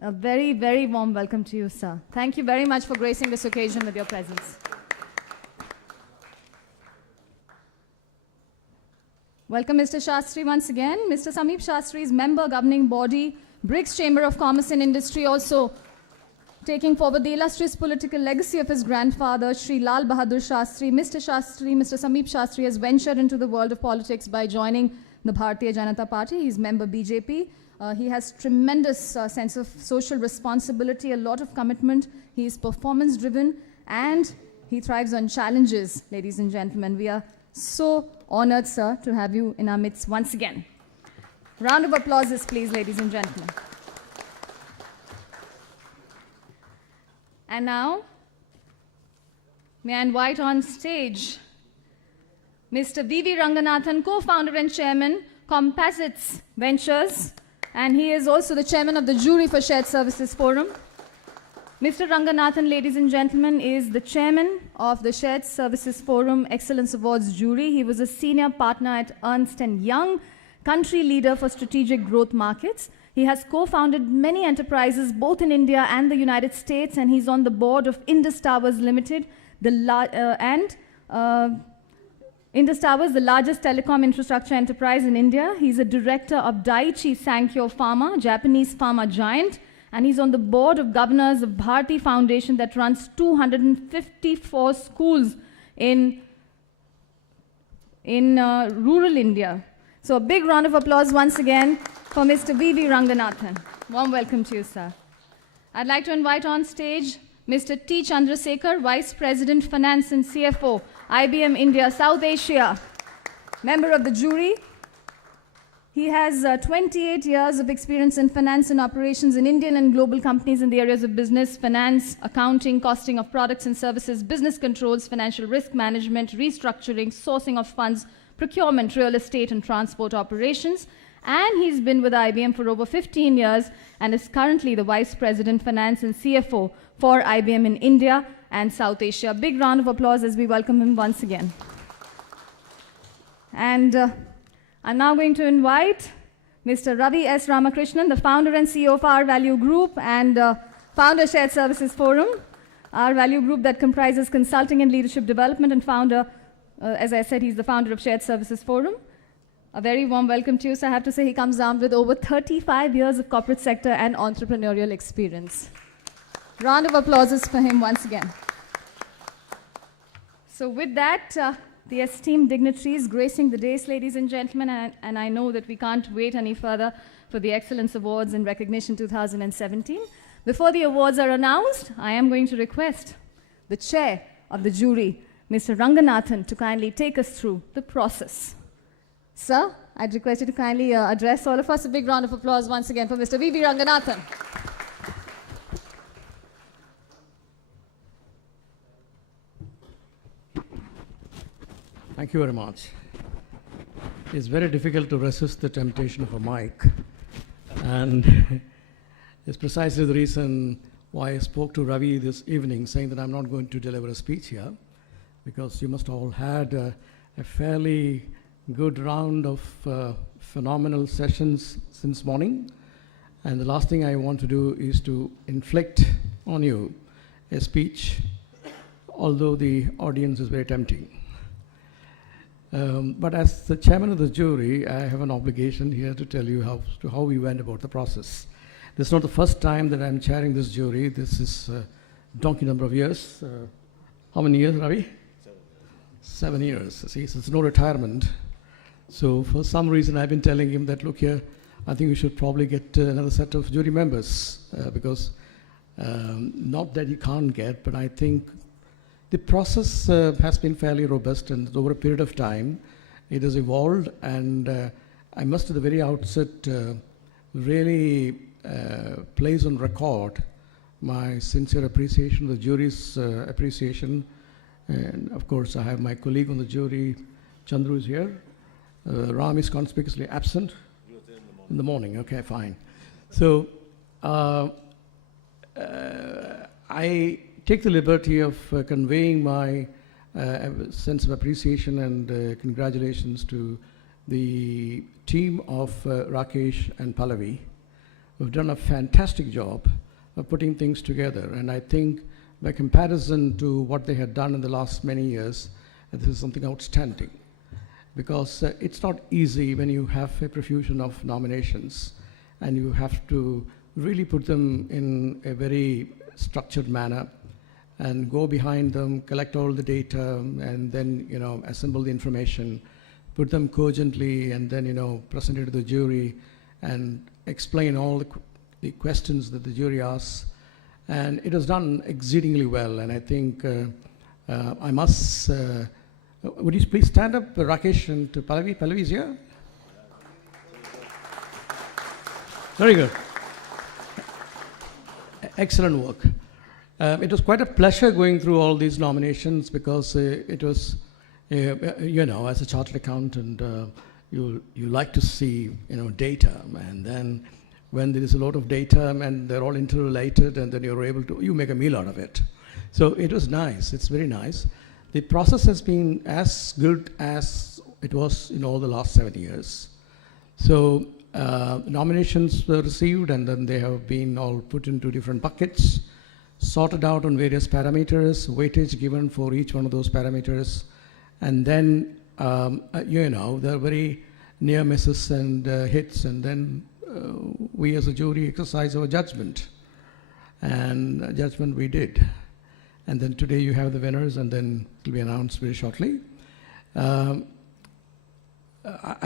A very, very warm welcome to you, sir. Thank you very much for gracing this occasion with your presence. Welcome, Mr. Shastri, once again. Mr. Sameep Shastri is member governing body, BRICS Chamber of Commerce and Industry, also taking forward the illustrious political legacy of his grandfather, Sri Lal Bahadur Shastri. Mr. Sameep Shastri has ventured into the world of politics by joining the Bharatiya Janata Party. He's member BJP. He has tremendous sense of social responsibility, a lot of commitment. He is performance-driven, and he thrives on challenges, ladies and gentlemen. We are so honored, sir, to have you in our midst once again. Round of applause, please, ladies and gentlemen. And now, may I invite on stage Mr. V.V. Ranganathan, co-founder and chairman, Composites Ventures, and he is also the chairman of the jury for Shared Services Forum. Mr. Ranganathan, ladies and gentlemen, is the chairman of the Shared Services Forum Excellence Awards jury. He was a senior partner at Ernst & Young, country leader for strategic growth markets. He has co-founded many enterprises, both in India and the United States, and he's on the board of Indus Towers Limited, Indus Towers, the largest telecom infrastructure enterprise in India. He's a director of Daiichi Sankyo Pharma, Japanese pharma giant, and he's on the board of governors of Bharti Foundation that runs 254 schools in rural India. So a big round of applause once again for Mr. V.V. Ranganathan. Warm welcome to you, sir. I'd like to invite on stage Mr. T. Chandrasekhar, Vice President, Finance and CFO, IBM India, South Asia, member of the jury. He has 28 years of experience in finance and operations in Indian and global companies in the areas of business, finance, accounting, costing of products and services, business controls, financial risk management, restructuring, sourcing of funds, procurement, real estate and transport operations. And he's been with IBM for over 15 years and is currently the Vice President, Finance and CFO for IBM in India and South Asia. Big round of applause as we welcome him once again. And I'm now going to invite Mr. Ravi S. Ramakrishnan, the founder and CEO of RvaluE Group and founder Shared Services Forum. RvaluE Group that comprises consulting and leadership development, and founder, as I said, he's the founder of Shared Services Forum. A very warm welcome to you, sir. I have to say he comes armed with over 35 years of corporate sector and entrepreneurial experience. Round of applause for him once again. So with that, the esteemed dignitaries gracing the dais, ladies and gentlemen, and I know that we can't wait any further for the Excellence Awards in Recognition 2017. Before the awards are announced, I am going to request the chair of the jury, Mr. Ranganathan, to kindly take us through the process. Sir, I'd request you to kindly address all of us. A big round of applause once again for Mr. V.V. Ranganathan. Thank you very much. It's very difficult to resist the temptation of a mic, and it's precisely the reason why I spoke to Ravi this evening, saying that I'm not going to deliver a speech here, because you must all had a fairly good round of phenomenal sessions since morning, and the last thing I want to do is to inflict on you a speech, although the audience is very tempting. But as the chairman of the jury, I have an obligation here to tell you how we went about the process. This is not the first time that I'm chairing this jury. This is a donkey number of years. How many years, Ravi? 7 years. See, so it's no retirement. So for some reason, I've been telling him that, look here, I think we should probably get another set of jury members because not that you can't get, but I think the process has been fairly robust, and over a period of time, it has evolved, and I must at the very outset really place on record my sincere appreciation, the jury's appreciation, and of course I have my colleague on the jury, Chandru is here. Ram is conspicuously absent. He was there in the morning. Okay, fine. So I take the liberty of conveying my sense of appreciation and congratulations to the team of Rakesh and Pallavi, who've done a fantastic job of putting things together. And I think by comparison to what they had done in the last many years, this is something outstanding. Because it's not easy when you have a profusion of nominations and you have to really put them in a very structured manner and go behind them, collect all the data, and then assemble the information, put them cogently, and then present it to the jury and explain all the questions that the jury asks. And it was done exceedingly well, and I think I must, would you please stand up, Rakesh and Pallavi? Pallavi is here? Very good. Excellent work. It was quite a pleasure going through all these nominations because it was, as a chartered accountant, you like to see, data, and then when there is a lot of data and they're all interrelated, and then you make a meal out of it. So it was nice. It's very nice. The process has been as good as it was in all the last 7 years. So nominations were received, and then they have been all put into different buckets, sorted out on various parameters, weightage given for each one of those parameters, and then there are very near misses and hits, and then we as a jury exercise our judgment, and judgment we did. And then today you have the winners, and then it will be announced very shortly. I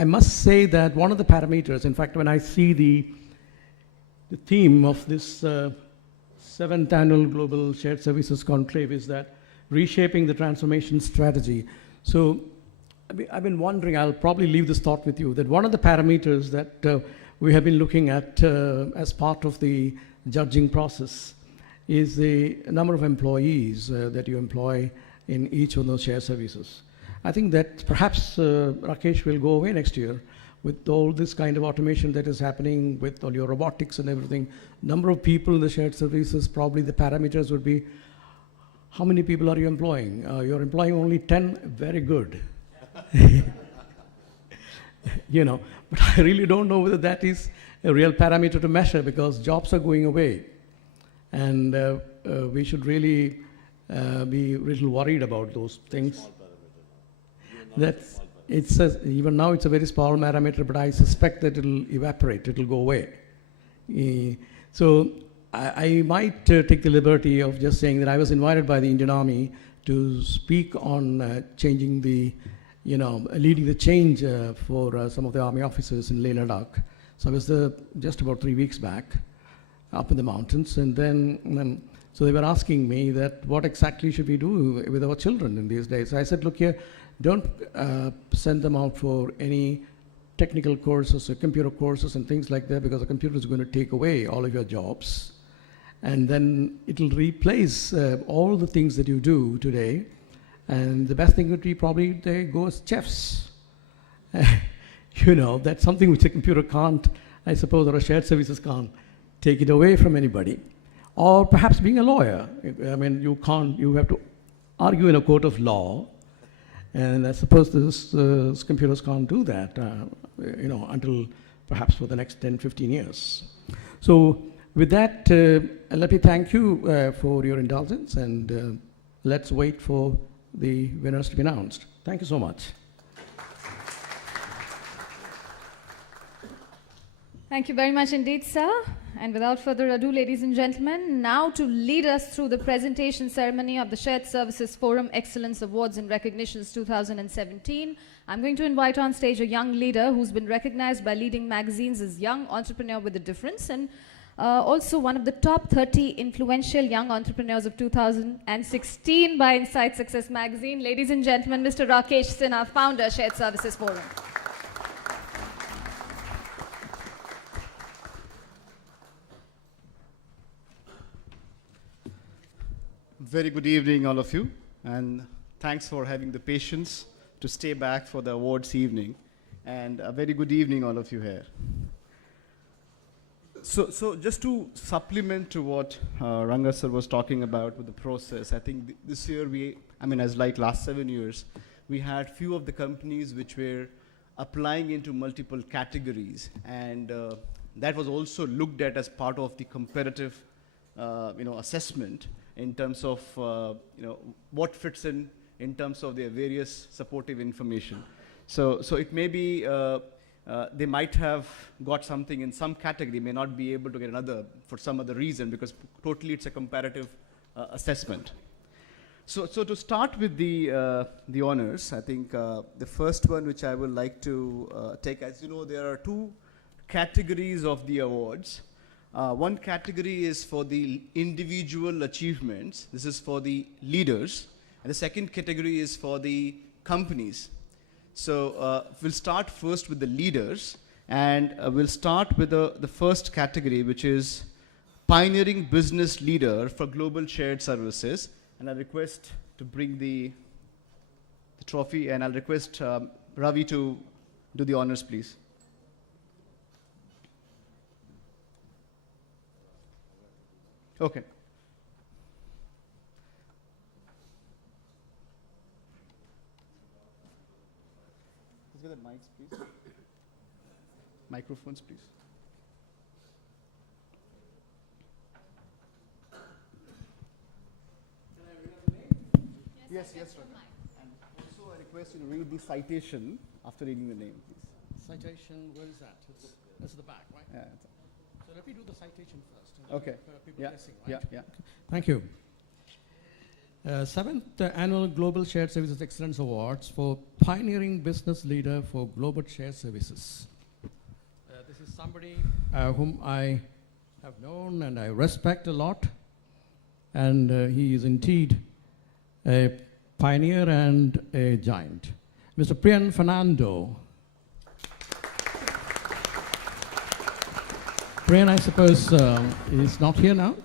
must say that one of the parameters, in fact, when I see the theme of this 7th Annual Global Shared Services Conclave is that reshaping the transformation strategy. So I've been wondering, I'll probably leave this thought with you, that one of the parameters that we have been looking at as part of the judging process is the number of employees that you employ in each of those shared services. I think that perhaps Rakesh will go away next year with all this kind of automation that is happening with all your robotics and everything. Number of people in the shared services, probably the parameters would be, how many people are you employing? You're employing only 10, very good. But I really don't know whether that is a real parameter to measure, because jobs are going away. And we should really be a little worried about those things. Even now it's a very small parameter, but I suspect that it'll evaporate, it'll go away. So I might take the liberty of just saying that I was invited by the Indian Army to speak on changing leading the change for some of the Army officers in Leh Ladakh. So I was there just about 3 weeks back, up in the mountains, and then so they were asking me that what exactly should we do with our children in these days. So I said, look here, don't send them out for any technical courses or computer courses and things like that, because the computer is going to take away all of your jobs. And then it'll replace all the things that you do today. And the best thing would be probably they go as chefs. That's something which a computer can't, I suppose, or a shared services can't take it away from anybody. Or perhaps being a lawyer. I mean, you have to argue in a court of law. And I suppose these computers can't do that, until perhaps for the next 10, 15 years. So with that, let me thank you for your indulgence, and let's wait for the winners to be announced. Thank you so much. Thank you very much indeed, sir. And without further ado, ladies and gentlemen, now to lead us through the presentation ceremony of the Shared Services Forum Excellence Awards and Recognitions 2017, I'm going to invite on stage a young leader who's been recognized by leading magazines as Young Entrepreneur with a Difference, and also one of the top 30 influential young entrepreneurs of 2016 by Insight Success magazine. Ladies and gentlemen, Mr. Rakesh Sinha, founder, Shared Services Forum. Very good evening, all of you, and thanks for having the patience to stay back for the awards evening, and a very good evening, all of you here. So just to supplement to what Ranga sir was talking about with the process, I think this year as like last 7 years, we had few of the companies which were applying into multiple categories, and that was also looked at as part of the comparative assessment in terms of what fits in terms of their various supportive information. So it may be they might have got something in some category, may not be able to get another for some other reason, because totally it's a comparative assessment. So to start with the honors, I think the first one which I would like to take, as you know, there are two categories of the awards. One category is for the individual achievements. This is for the leaders. And the second category is for the companies. So we'll start first with the leaders, and we'll start with the first category, which is Pioneering Business Leader for Global Shared Services. And I request to bring the trophy, and I'll request Ravi to do the honors, please. Okay. Let's get the mics, please. Microphones, please. Can I read out the name? Yes, yes, sir. And also I request you to read the citation after reading the name, please. Citation, where is that? That's the back, right? Yeah. So let me do the citation first. Okay. People Yeah. guessing, right? Yeah. Thank you. 7th Annual Global Shared Services Excellence Awards for Pioneering Business Leader for Global Shared Services. This is somebody whom I have known and I respect a lot, and he is indeed a pioneer and a giant. Mr. Priyan Fernando. Priyan, I suppose, is not here now.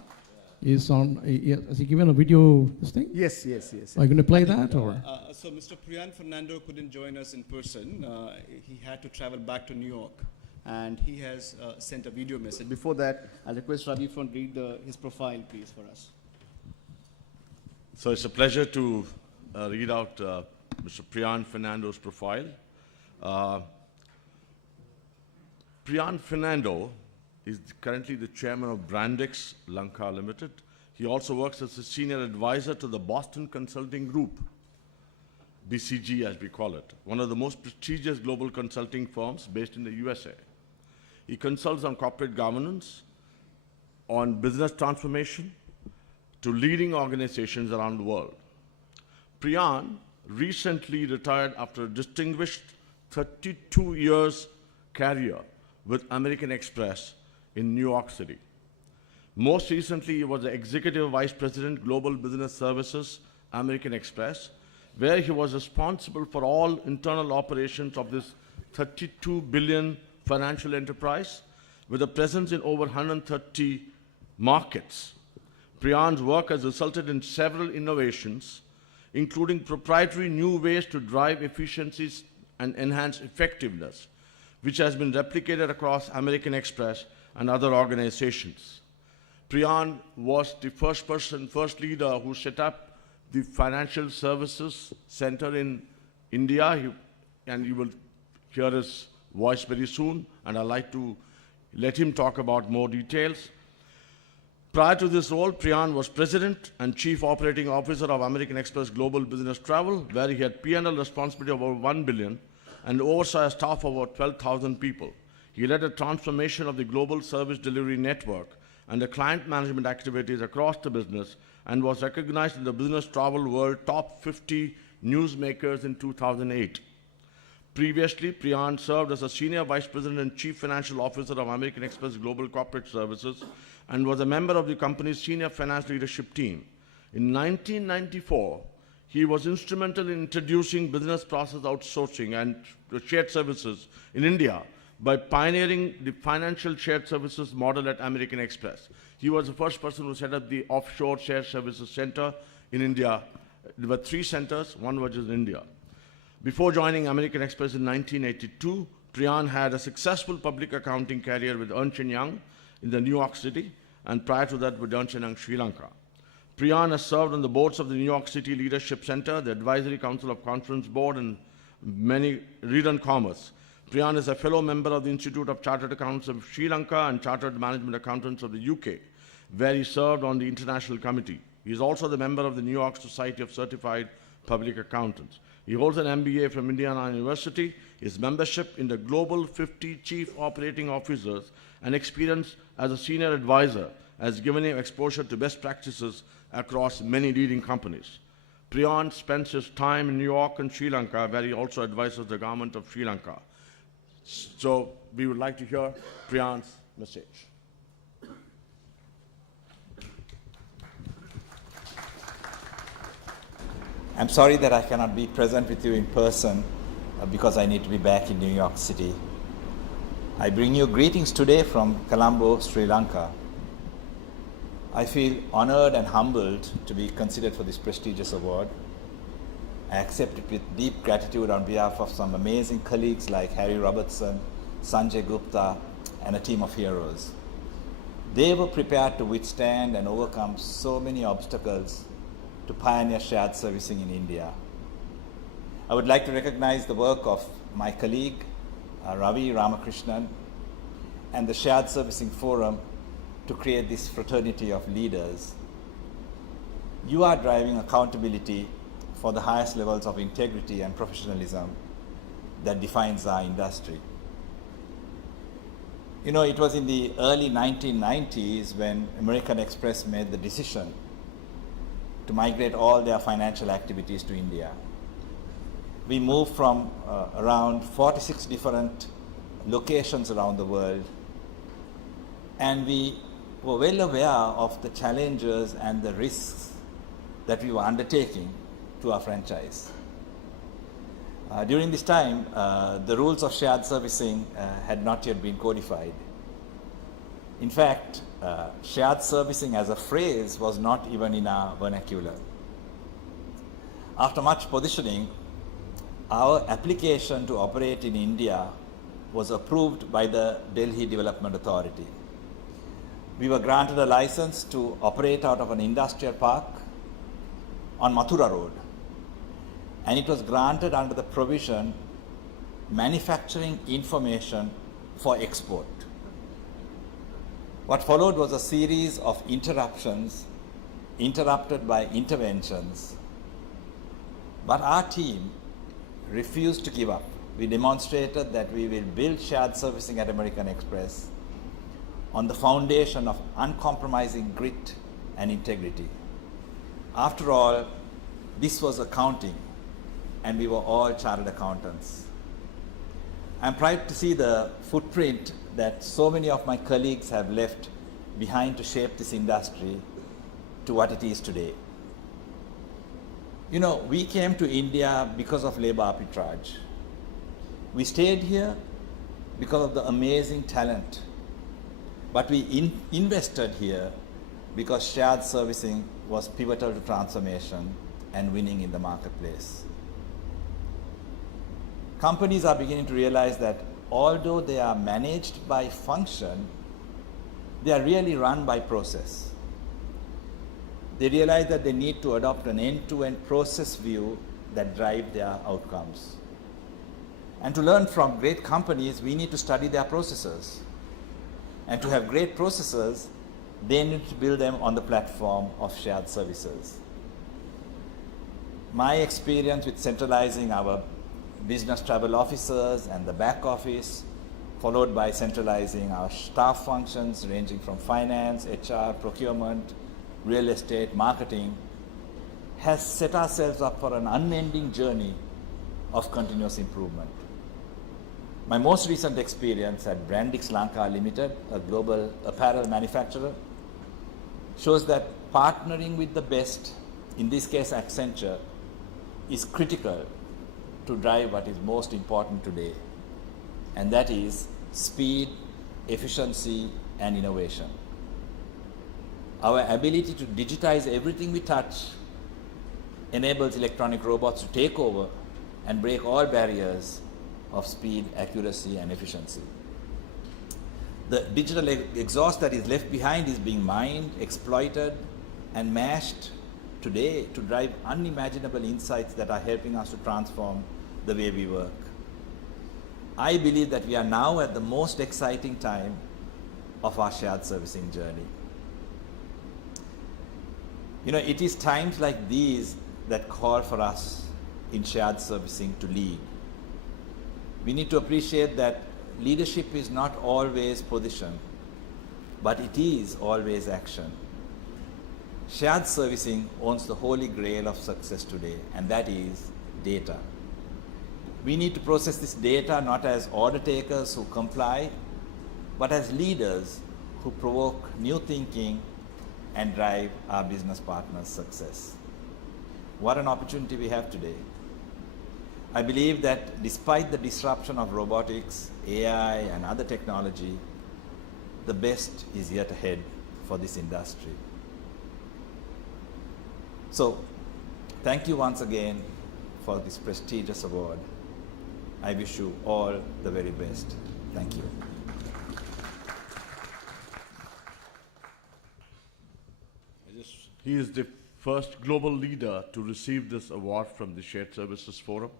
Is on. Has he given a video? This thing? Yes. Are you going to play that or? So Mr. Priyan Fernando couldn't join us in person. He had to travel back to New York, and he has sent a video message. Before that, I'll request Ravi to read his profile, please, for us. So it's a pleasure to read out Mr. Priyan Fernando's profile. Priyan Fernando is currently the chairman of Brandex Lanka Limited. He also works as a senior advisor to the Boston Consulting Group, BCG as we call it, one of the most prestigious global consulting firms based in the USA. He consults on corporate governance, on business transformation, to leading organizations around the world. Priyan recently retired after a distinguished 32 years career with American Express in New York City. Most recently, he was the Executive Vice President, Global Business Services, American Express, where he was responsible for all internal operations of this 32 billion financial enterprise with a presence in over 130 markets. Priyan's work has resulted in several innovations, including proprietary new ways to drive efficiencies and enhance effectiveness, which has been replicated across American Express and other organizations. Priyan was the first leader who set up the Financial Services Center in India, and you will hear his voice very soon, and I'd like to let him talk about more details. Prior to this role, Priyan was President and Chief Operating Officer of American Express Global Business Travel, where he had P&L responsibility of over 1 billion and oversaw a staff of about 12,000 people. He led a transformation of the global service delivery network and the client management activities across the business, and was recognized in the Business Travel World Top 50 Newsmakers in 2008. Previously, Priyan served as a Senior Vice President and Chief Financial Officer of American Express Global Corporate Services and was a member of the company's senior finance leadership team. In 1994, he was instrumental in introducing business process outsourcing and shared services in India by pioneering the financial shared services model at American Express. He was the first person who set up the offshore shared services center in India. There were 3 centers, one was in India. Before joining American Express in 1982, Priyan had a successful public accounting career with Ernst & Young in the New York City, and prior to that with Ernst & Young Sri Lanka. Priyan has served on the boards of the New York City Leadership Center, the Advisory Council of Conference Board, and many Reed & Commerce. Priyan is a fellow member of the Institute of Chartered Accountants of Sri Lanka and Chartered Management Accountants of the UK, where he served on the International Committee. He is also the member of the New York Society of Certified Public Accountants. He holds an MBA from Indiana University. His membership in the Global 50 Chief Operating Officers and experience as a senior advisor has given him exposure to best practices across many leading companies. Priyan spends his time in New York and Sri Lanka, where he also advises the government of Sri Lanka. So we would like to hear Priyan's message. I'm sorry that I cannot be present with you in person because I need to be back in New York City. I bring you greetings today from Colombo, Sri Lanka. I feel honored and humbled to be considered for this prestigious award. I accept it with deep gratitude on behalf of some amazing colleagues like Harry Robertson, Sanjay Gupta, and a team of heroes. They were prepared to withstand and overcome so many obstacles to pioneer shared servicing in India. I would like to recognize the work of my colleague, Ravi Ramakrishnan, and the Shared Servicing Forum to create this fraternity of leaders. You are driving accountability for the highest levels of integrity and professionalism that defines our industry. You know, it was in the early 1990s when American Express made the decision to migrate all their financial activities to India. We moved from around 46 different locations around the world, and we were well aware of the challenges and the risks that we were undertaking to our franchise. During this time, the rules of shared servicing had not yet been codified. In fact, shared servicing as a phrase was not even in our vernacular. After much positioning, our application to operate in India was approved by the Delhi Development Authority. We were granted a license to operate out of an industrial park on Mathura Road, and it was granted under the provision manufacturing information for export. What followed was a series of interruptions, interrupted by interventions, but our team refused to give up. We demonstrated that we will build shared servicing at American Express on the foundation of uncompromising grit and integrity. After all, this was accounting, and we were all chartered accountants. I'm proud to see the footprint that so many of my colleagues have left behind to shape this industry to what it is today. You know, we came to India because of labor arbitrage. We stayed here because of the amazing talent, but we invested here because shared servicing was pivotal to transformation and winning in the marketplace. Companies are beginning to realize that although they are managed by function, they are really run by process. They realize that they need to adopt an end-to-end process view that drives their outcomes. And to learn from great companies, we need to study their processes. And to have great processes, they need to build them on the platform of shared services. My experience with centralizing our business travel officers and the back office, followed by centralizing our staff functions ranging from finance, HR, procurement, real estate, marketing, has set ourselves up for an unending journey of continuous improvement. My most recent experience at Brandix Lanka Limited, a global apparel manufacturer, shows that partnering with the best, in this case Accenture, is critical to drive what is most important today, and that is speed, efficiency, and innovation. Our ability to digitize everything we touch enables electronic robots to take over and break all barriers of speed, accuracy, and efficiency. The digital exhaust that is left behind is being mined, exploited, and mashed today to drive unimaginable insights that are helping us to transform the way we work. I believe that we are now at the most exciting time of our shared servicing journey. You know, it is times like these that call for us in shared servicing to lead. We need to appreciate that leadership is not always position, but it is always action. Shared servicing owns the holy grail of success today, and that is data. We need to process this data not as order takers who comply, but as leaders who provoke new thinking and drive our business partners' success. What an opportunity we have today. I believe that despite the disruption of robotics, AI, and other technology, the best is yet ahead for this industry. So, thank you once again for this prestigious award. I wish you all the very best. Thank you. He is the first global leader to receive this award from the Shared Services Forum,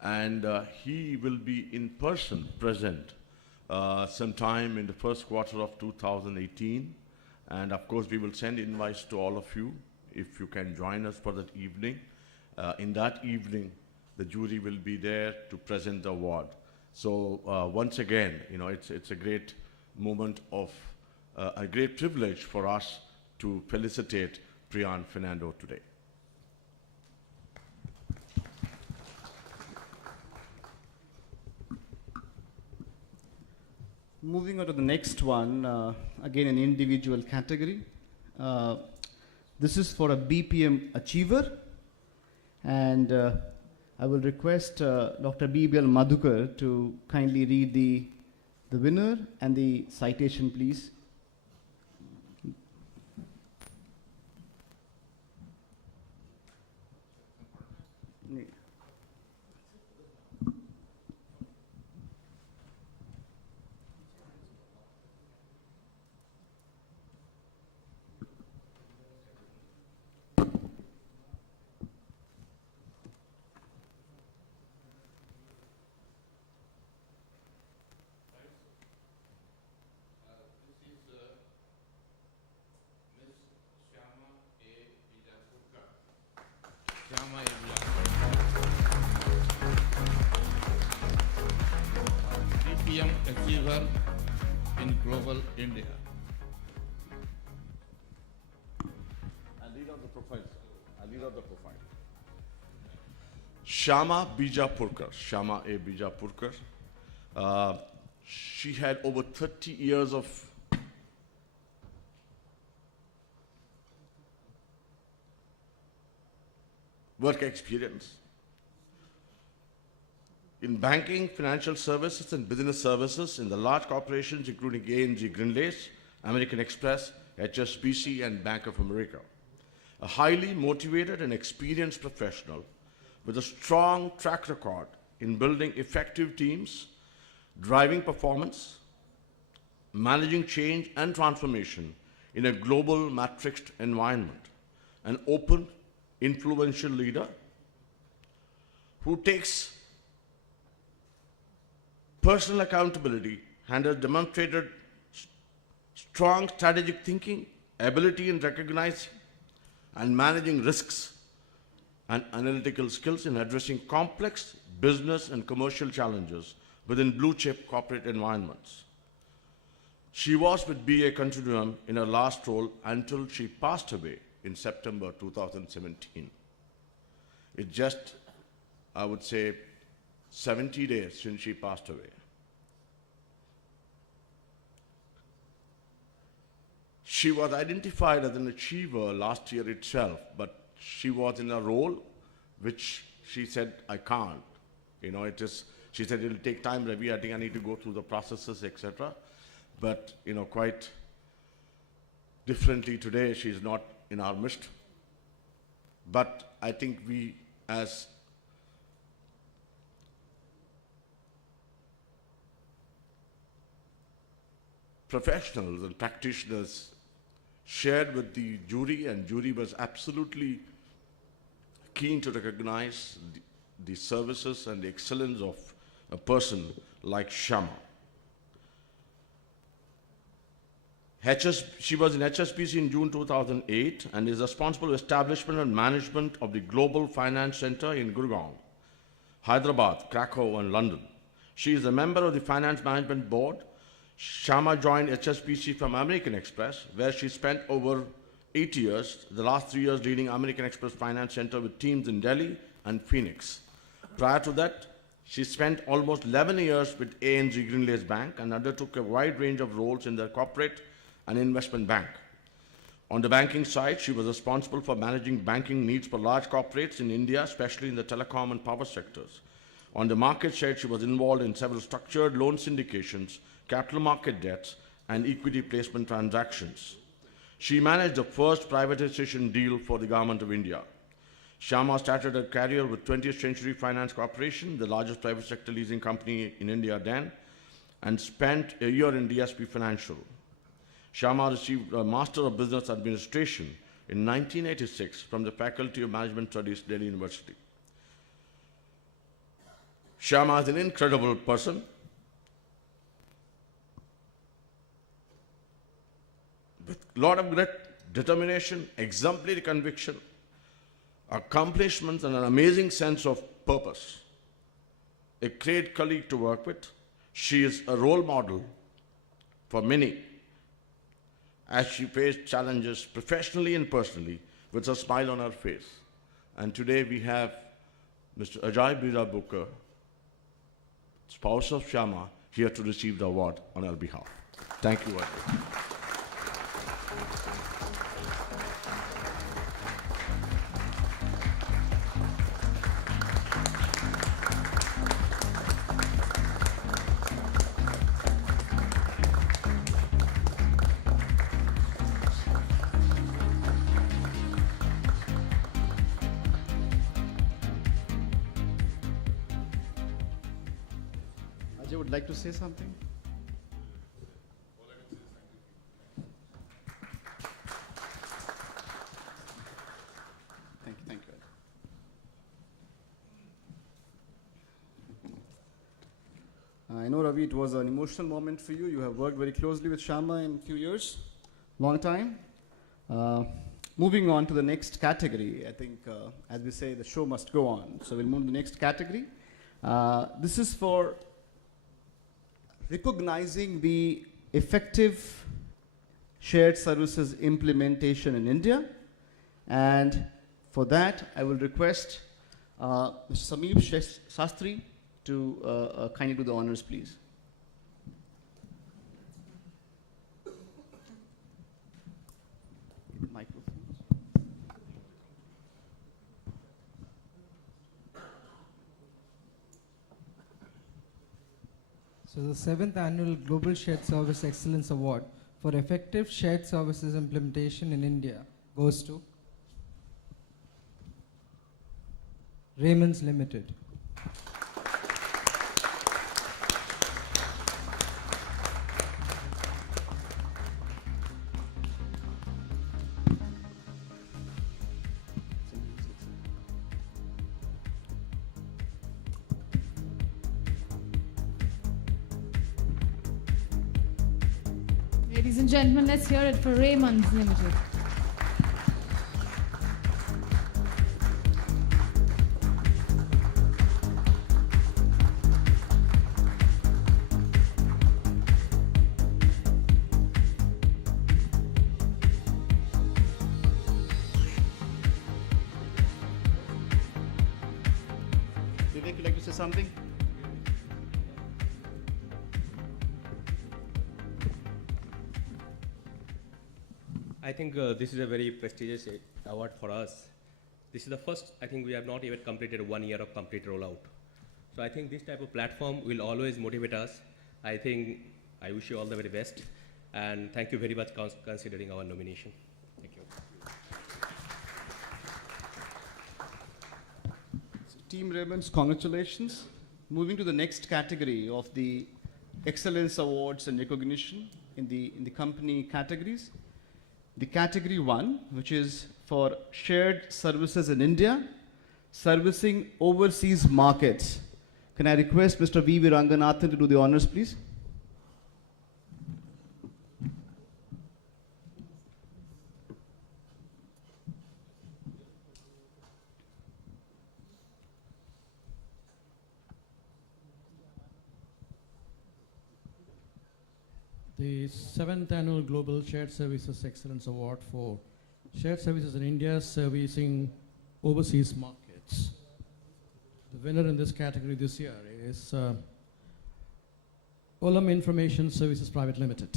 and he will be in person present sometime in the first quarter of 2018. And of course, we will send invites to all of you if you can join us for that evening. In that evening, the jury will be there to present the award. So once again, you know, it's a great moment of a great privilege for us to felicitate Priyan Fernando today. Moving on to the next one, again an individual category. This is for a BPM achiever, and I will request Dr. BBL Madhukar to kindly read the winner and the citation, please. BPM achiever in global India. I'll read out the profile, sir. I'll read out the profile. Shama Bijapurkar, Shama A. Bijapurkar. She had over 30 years of work experience in banking, financial services, and business services in the large corporations including A&G Grindlays, American Express, HSBC, and Bank of America. A highly motivated and experienced professional with a strong track record in building effective teams, driving performance, managing change and transformation in a global matrixed environment. An open, influential leader who takes personal accountability and has demonstrated strong strategic thinking, ability in recognizing and managing risks, and analytical skills in addressing complex business and commercial challenges within blue-chip corporate environments. She was with BA Continuum in her last role until she passed away in September 2017. It's just, I would say, 70 days since she passed away. She was identified as an achiever last year itself, but she was in a role which she said, I can't. You know, she said it'll take time, Ravi, I think I need to go through the processes, etc. But, you know, quite differently today, she's not in our midst. But I think we, as professionals and practitioners, shared with the jury, and jury was absolutely keen to recognize the services and the excellence of a person like Shama. She was in HSBC in June 2008 and is responsible for establishment and management of the Global Finance Center in Gurgaon, Hyderabad, Krakow, and London. She is a member of the Finance Management Board. Shama joined HSBC from American Express, where she spent over 8 years, the last 3 years leading American Express Finance Center with teams in Delhi and Phoenix. Prior to that, she spent almost 11 years with ANZ Greenlace Bank and undertook a wide range of roles in their corporate and investment bank. On the banking side, she was responsible for managing banking needs for large corporates in India, especially in the telecom and power sectors. On the market side, she was involved in several structured loan syndications, capital market debts, and equity placement transactions. She managed the first privatization deal for the Government of India. Shama started her career with 20th Century Finance Corporation, the largest private sector leasing company in India then, and spent a year in DSP Financial. Shama received a Master of Business Administration in 1986 from the Faculty of Management Studies, Delhi University. Shama is an incredible person. With a lot of grit, determination, exemplary conviction, accomplishments, and an amazing sense of purpose. A great colleague to work with. She is a role model for many as she faced challenges professionally and personally with a smile on her face. And today we have Mr. Ajay Bira Booker, spouse of Shama, here to receive the award on our behalf. Thank you, Ajay. Ajay would like to say something? Thank you, Ajay. I know, Ravi, it was an emotional moment for you. You have worked very closely with Shama in a few years, long time. Moving on to the next category, I think, as we say, the show must go on. So we'll move to the next category. This is for recognizing the effective shared services implementation in India. And for that, I will request Mr. Sameep Shastri to kindly do the honors, please. Microphone. So the 7th Annual Global Shared Service Excellence Award for Effective Shared Services Implementation in India goes to Raymond's Limited. Ladies and gentlemen, let's hear it for Raymond's Limited. Vivek, you'd like to say something? I think this is a very prestigious award for us. This is the first, I think we have not even completed 1 year of complete rollout. So I think this type of platform will always motivate us. I think I wish you all the very best. And thank you very much for considering our nomination. Thank you. So Team Raymond's, congratulations. Moving to the next category of the Excellence Awards and Recognition in the company categories. The category 1, which is for shared services in India, servicing overseas markets. Can I request Mr. V.V. Ranganathan to do the honors, please? The 7th Annual Global Shared Services Excellence Award for Shared Services in India servicing overseas markets. The winner in this category this year is Olam Information Services Private Limited.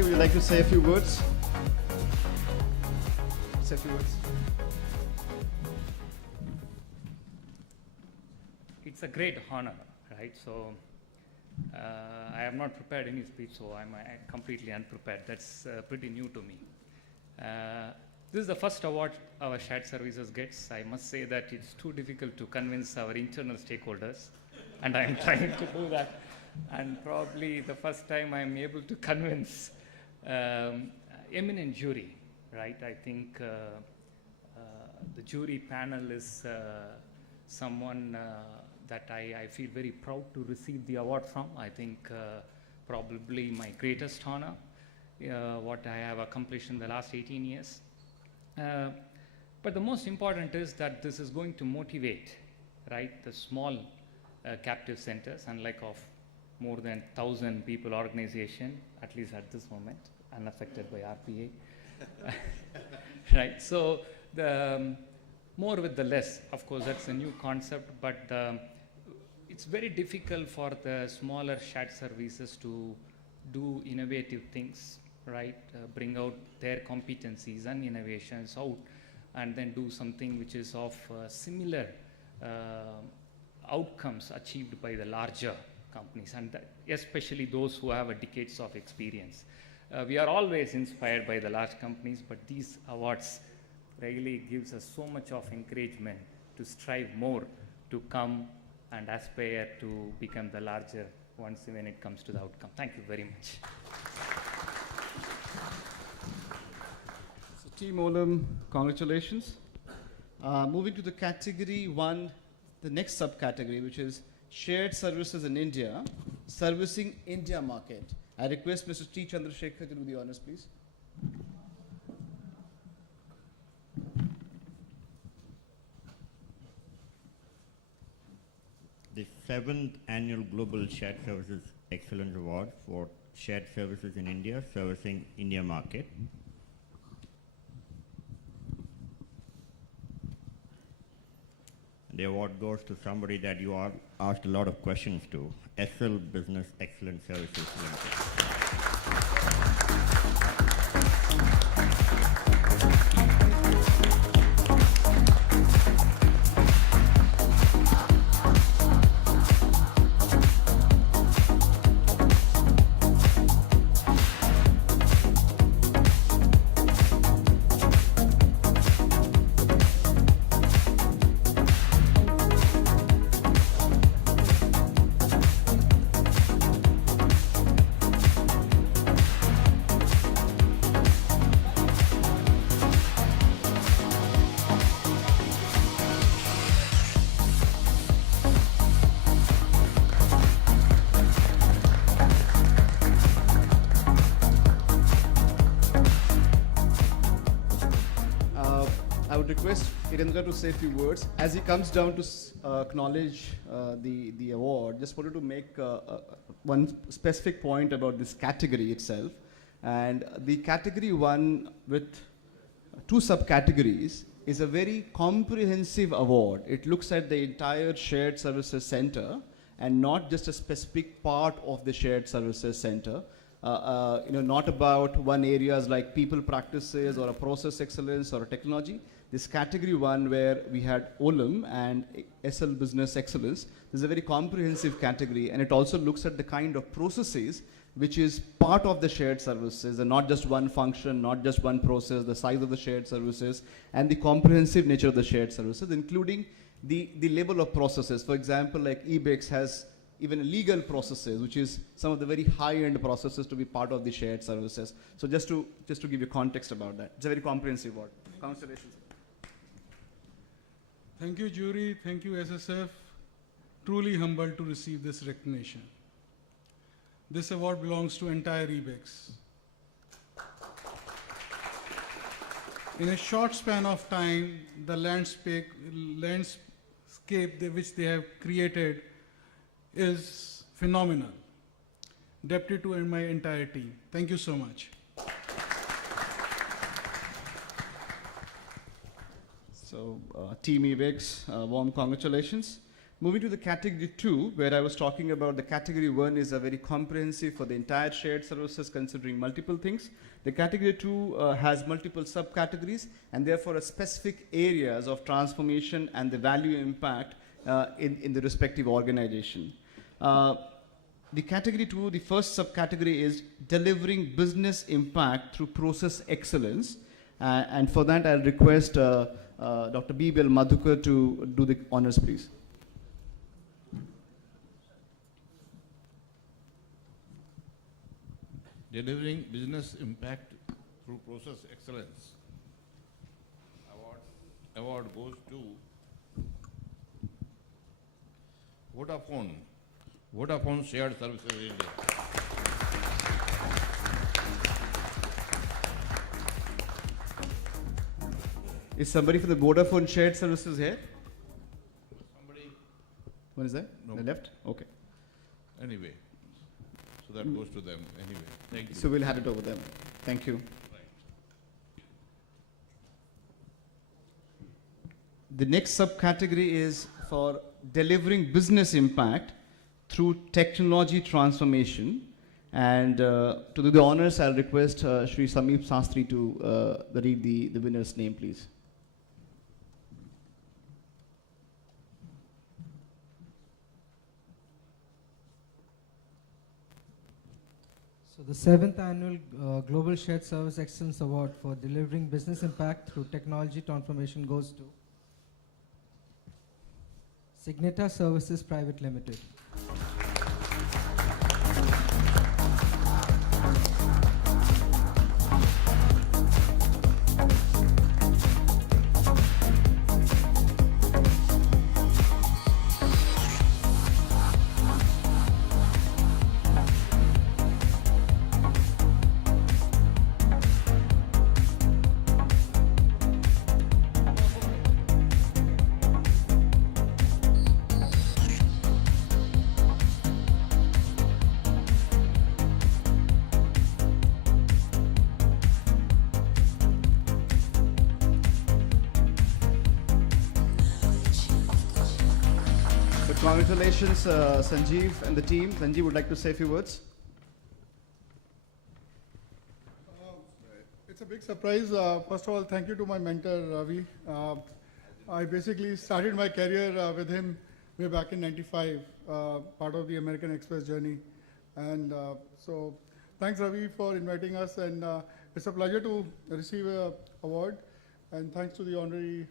Murthy, would you like to say a few words? Say a few words. It's a great honor, right? So I have not prepared any speech, so I'm completely unprepared. That's pretty new to me. This is the first award our shared services gets. I must say that it's too difficult to convince our internal stakeholders, and I'm trying to do that. And probably the first time I'm able to convince eminent jury, right? I think the jury panel is someone that I feel very proud to receive the award from. I think probably my greatest honor, what I have accomplished in the last 18 years. But the most important is that this is going to motivate, right, the small captive centers, unlike of more than 1,000 people organization, at least at this moment, unaffected by RPA. Right, so the more with the less, of course, that's a new concept, but it's very difficult for the smaller shared services to do innovative things, right? Bring out their competencies and innovations out, and then do something which is of similar outcomes achieved by the larger companies, and especially those who have a decades of experience. We are always inspired by the large companies, but these awards really gives us so much of encouragement to strive more, to come and aspire to become the larger ones when it comes to the outcome. Thank you very much. So Team Olam, congratulations. Moving to the category 1, the next subcategory, which is shared services in India, servicing India market. I request Mr. T. Chandrasekhar to do the honors, please. The 7th Annual Global Shared Services Excellence Award for Shared Services in India, servicing India market. The award goes to somebody that you all asked a lot of questions to, SL Business Excellence Services Limited. I would request Irendra to say a few words. As he comes down to acknowledge the award, just wanted to make one specific point about this category itself. And the category 1 with 2 subcategories is a very comprehensive award. It looks at the entire shared services center and not just a specific part of the shared services center. Not about one areas like people practices or a process excellence or a technology, this category 1 where we had OLM and SL Business Excellence. This is a very comprehensive category, and it also looks at the kind of processes which is part of the shared services, and not just one function, not just one process, the size of the shared services, and the comprehensive nature of the shared services, including the level of processes. For example, like eBix has even legal processes, which is some of the very high-end processes to be part of the shared services. So just to give you context about that. It's a very comprehensive award. Congratulations. Thank you, jury. Thank you, SSF. Truly humbled to receive this recognition. This award belongs to entire eBix. In a short span of time, the landscape which they have created is phenomenal. Deputy to my entire team. Thank you so much. So, Team eBix, warm congratulations. Moving to the category 2, where I was talking about the category 1 is a very comprehensive for the entire shared services, considering multiple things. The category 2 has multiple subcategories, and therefore specific areas of transformation and the value impact in the respective organization. The category 2, the first subcategory is delivering business impact through process excellence. And for that, I'll request Dr. B.B.L. Madhukar to do the honors, please. Delivering business impact through process excellence. Award goes to Vodafone Shared Services India. Is somebody from the Vodafone Shared Services here? Somebody? One is there? No. The left? Okay. Anyway, so that goes to them anyway. Thank you. So we'll hand it over them. Thank you. The next subcategory is for delivering business impact through technology transformation. And to do the honors, I'll request Shri Sameep Sastry to read the winner's name, please. So the 7th Annual Global Shared Service Excellence Award for delivering business impact through technology transformation goes to Signeta Services Private Limited. Congratulations, Sanjeev and the team. Sanjeev would like to say a few words. It's a big surprise. First of all, thank you to my mentor, Ravi. I basically started my career with him way back in '95, part of the American Express journey. And so thanks, Ravi, for inviting us. And it's a pleasure to receive an award. And thanks to the honorary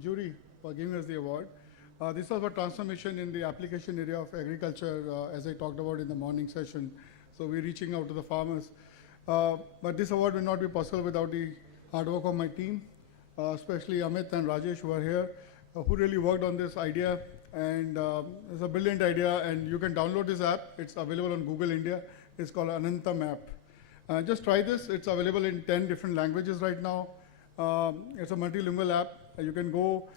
jury for giving us the award. This was about transformation in the application area of agriculture, as I talked about in the morning session. So we're reaching out to the farmers. But this award will not be possible without the hard work of my team, especially Amit and Rajesh, who are here, who really worked on this idea. And it's a brilliant idea, and you can download this app. It's available on Google India. It's called Anantam app. Just try this. It's available in 10 different languages right now. It's a multilingual app. You can go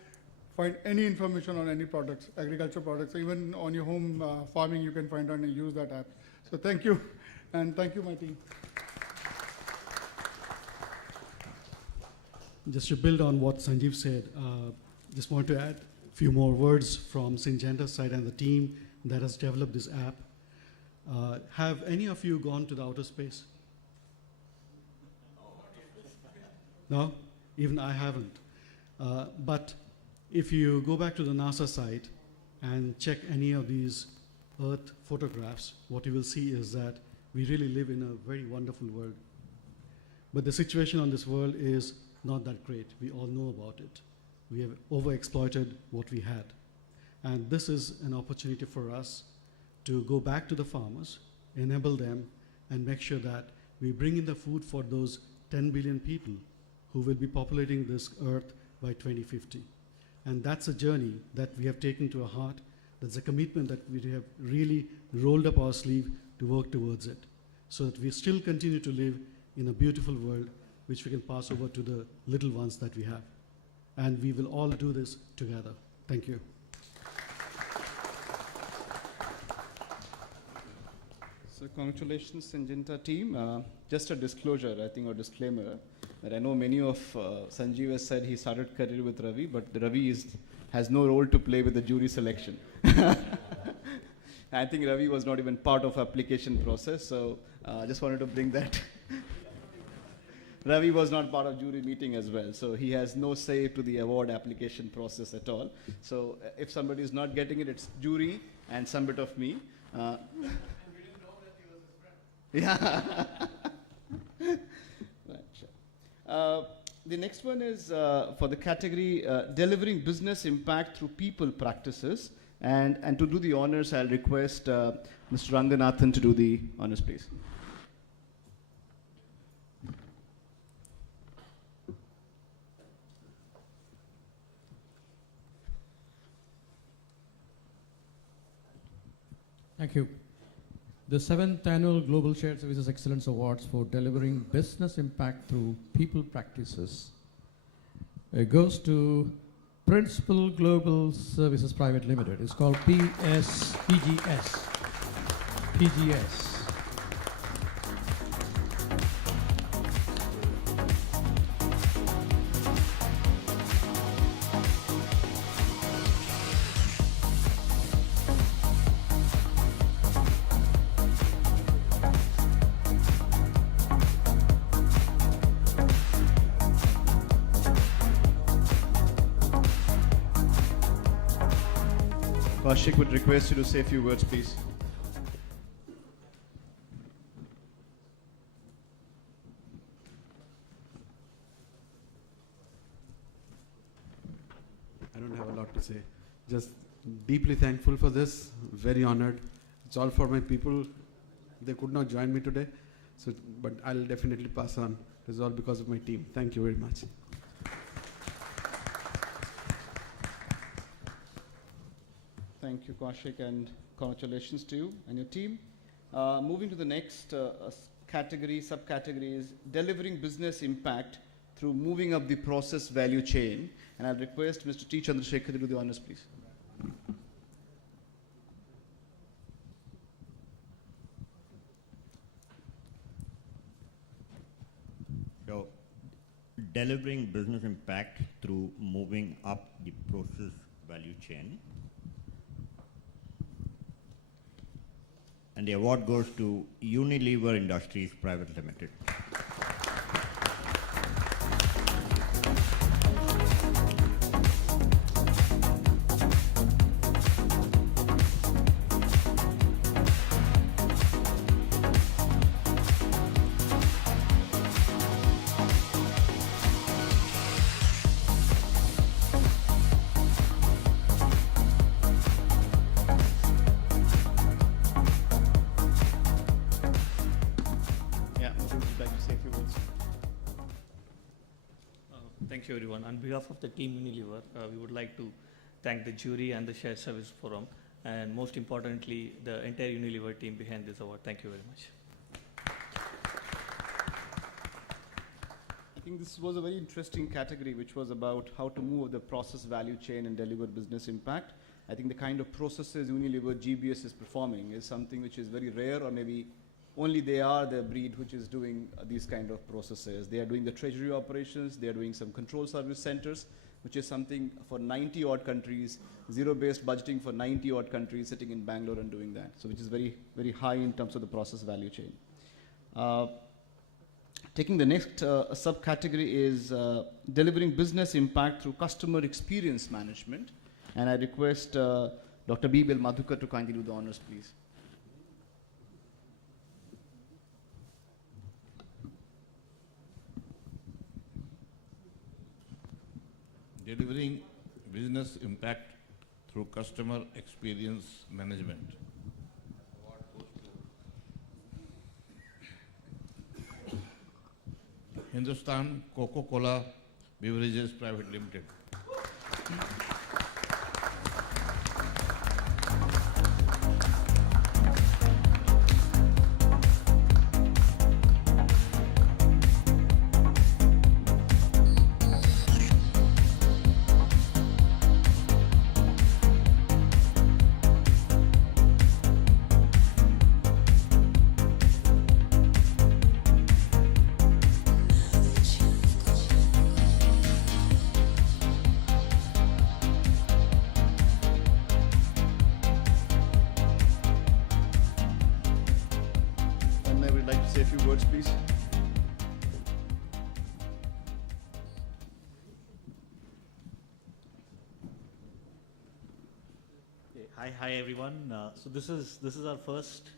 find any information on any products, agriculture products, even on your home farming, you can find out and use that app. So thank you, and thank you, my team. Just to build on what Sanjeev said, just want to add a few more words from Syngenta's side and the team that has developed this app. Have any of you gone to the outer space? No? Even I haven't. But if you go back to the NASA site and check any of these Earth photographs, what you will see is that we really live in a very wonderful world. But the situation on this world is not that great. We all know about it. We have overexploited what we had. And this is an opportunity for us to go back to the farmers, enable them, and make sure that we bring in the food for those 10 billion people who will be populating this earth by 2050. And that's a journey that we have taken to our heart. That's a commitment that we have really rolled up our sleeve to work towards it, so that we still continue to live in a beautiful world which we can pass over to the little ones that we have. And we will all do this together. Thank you. So congratulations, Syngenta team. Just a disclosure, I think, or disclaimer, that I know many of Sanjeev has said he started career with Ravi, but Ravi has no role to play with the jury selection. I think Ravi was not even part of application process, so I just wanted to bring that. Ravi was not part of jury meeting as well, so he has no say to the award application process at all. So if somebody is not getting it, it's jury and some bit of me. And we didn't know that he was his friend. Yeah. Right, sure. The next one is for the category delivering business impact through people practices. And to do the honors, I'll request Mr. Ranganathan to do the honors, please. Thank you. The 7th Annual Global Shared Services Excellence Awards for delivering business impact through people practices goes to Principal Global Services Private Limited. It's called PGS. Kaushik would request you to say a few words, please. I don't have a lot to say. Just deeply thankful for this, very honored. It's all for my people. They could not join me today, but I'll definitely pass on. This is all because of my team. Thank you very much. Thank you, Kaushik, and congratulations to you and your team. Moving to the next category, subcategory is delivering business impact through moving up the process value chain. And I'll request Mr. T. Chandrasekhar to do the honors, please. So, delivering business impact through moving up the process value chain. And the award goes to Unilever Industries Private Limited. Thank you, everyone. On behalf of the team Unilever, we would like to thank the jury and the Shared Service Forum, and most importantly, the entire Unilever team behind this award. Thank you very much. I think this was a very interesting category, which was about how to move the process value chain and deliver business impact. I think the kind of processes Unilever GBS is performing is something which is very rare, or maybe only they are the breed which is doing these kind of processes. They are doing the treasury operations, they are doing some control service centers, which is something for 90 odd countries, zero-based budgeting for 90 odd countries, sitting in Bangalore and doing that. So which is very, very high in terms of the process value chain. Taking the next subcategory is delivering business impact through customer experience management. And I request Dr. B.Bel Madhukar to kindly do the honors, please. Delivering business impact through customer experience management. Hindustan Coca-Cola Beverages Private Limited. And I would like to say a few words, please. Hi everyone. So this is our first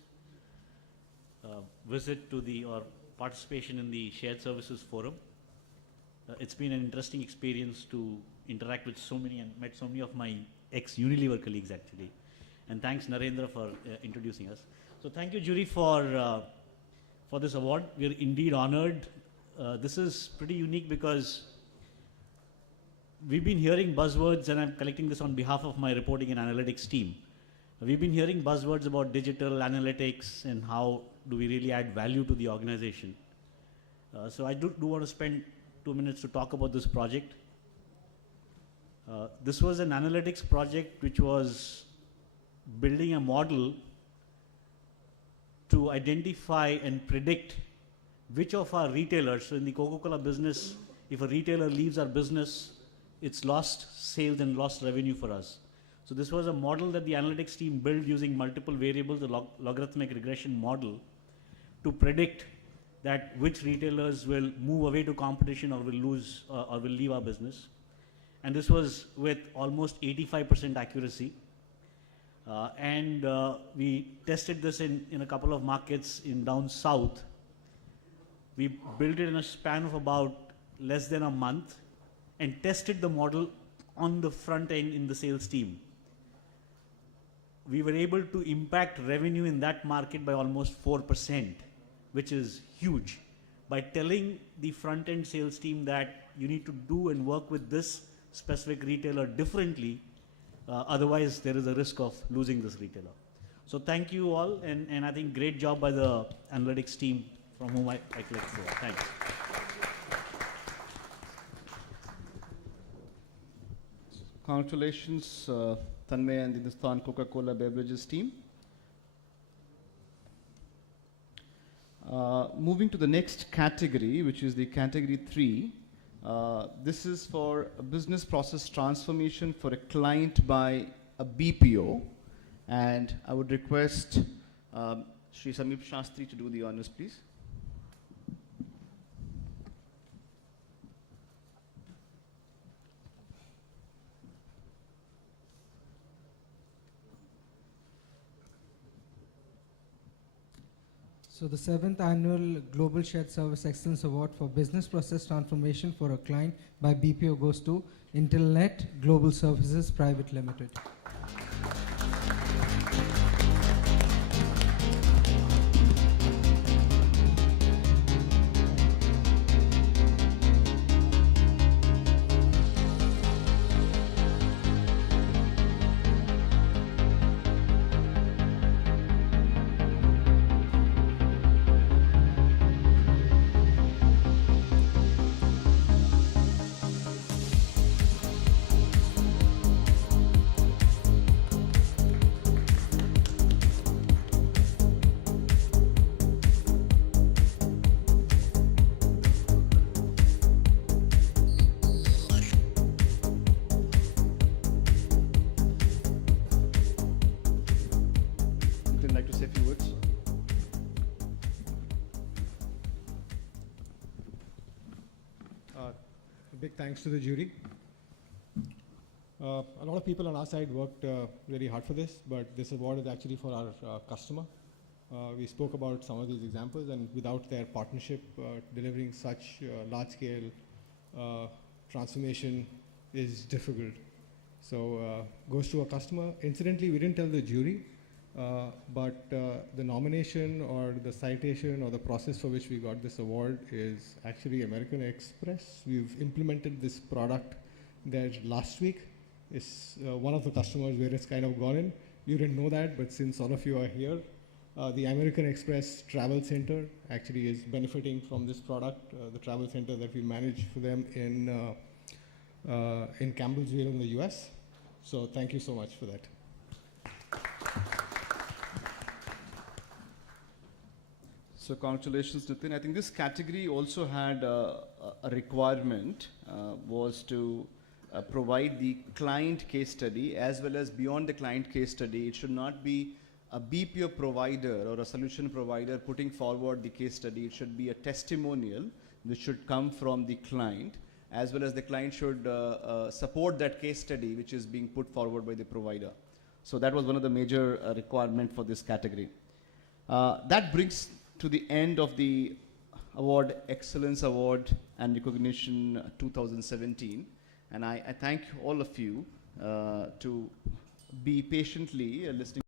visit to or participation in the Shared Services Forum. It's been an interesting experience to interact with so many and met so many of my ex-Unilever colleagues actually. And thanks Narendra for introducing us. So thank you jury for this award. We are indeed honored. This is pretty unique because we've been hearing buzzwords, and I'm collecting this on behalf of my reporting and analytics team. We've been hearing buzzwords about digital analytics and how do we really add value to the organization. So I do want to spend 2 minutes to talk about this project. This was an analytics project which was building a model to identify and predict which of our retailers, so in the Coca-Cola business, if a retailer leaves our business, it's lost sales and lost revenue for us. So this was a model that the analytics team built using multiple variables, a logarithmic regression model, to predict that which retailers will move away to competition or will lose or will leave our business. And this was with almost 85% accuracy. We tested this in a couple of markets in down south. We built it in a span of about less than a month and tested the model on the front end in the sales team. We were able to impact revenue in that market by almost 4%, which is huge. By telling the front end sales team that you need to do and work with this specific retailer differently, otherwise there is a risk of losing this retailer. So thank you all, and I think great job by the analytics team from whom I collected it. Thanks. Congratulations, Tanmay and the Hindustan Coca-Cola Beverages team. Moving to the next category, which is the category 3. This is for a business process transformation for a client by a BPO. And I would request Shri Samip Shastri to do the honors, please. So the 7th annual Global Shared Service Excellence Award for Business Process Transformation for a Client by BPO goes to Intelnet Global Services Private Limited. A big thanks to the jury. A lot of people on our side worked really hard for this, but this award is actually for our customer. We spoke about some of these examples, and without their partnership, delivering such large-scale transformation is difficult. So goes to a customer. Incidentally, we didn't tell the jury, but the nomination or the citation or the process for which we got this award is actually American Express. We've implemented this product there last week. It's one of the customers where it's kind of gone in. You didn't know that, but since all of you are here, the American Express Travel Center actually is benefiting from this product, the travel center that we manage for them in Campbellsville in the US. So thank you so much for that. So congratulations, Nitin. I think this category also had a requirement, was to provide the client case study, as well as beyond the client case study. It should not be a BPO provider or a solution provider putting forward the case study. It should be a testimonial which should come from the client, as well as the client should support that case study which is being put forward by the provider. So that was one of the major requirements for this category. That brings to the end of the award, Excellence Award and Recognition 2017. And I thank all of you to be patiently listening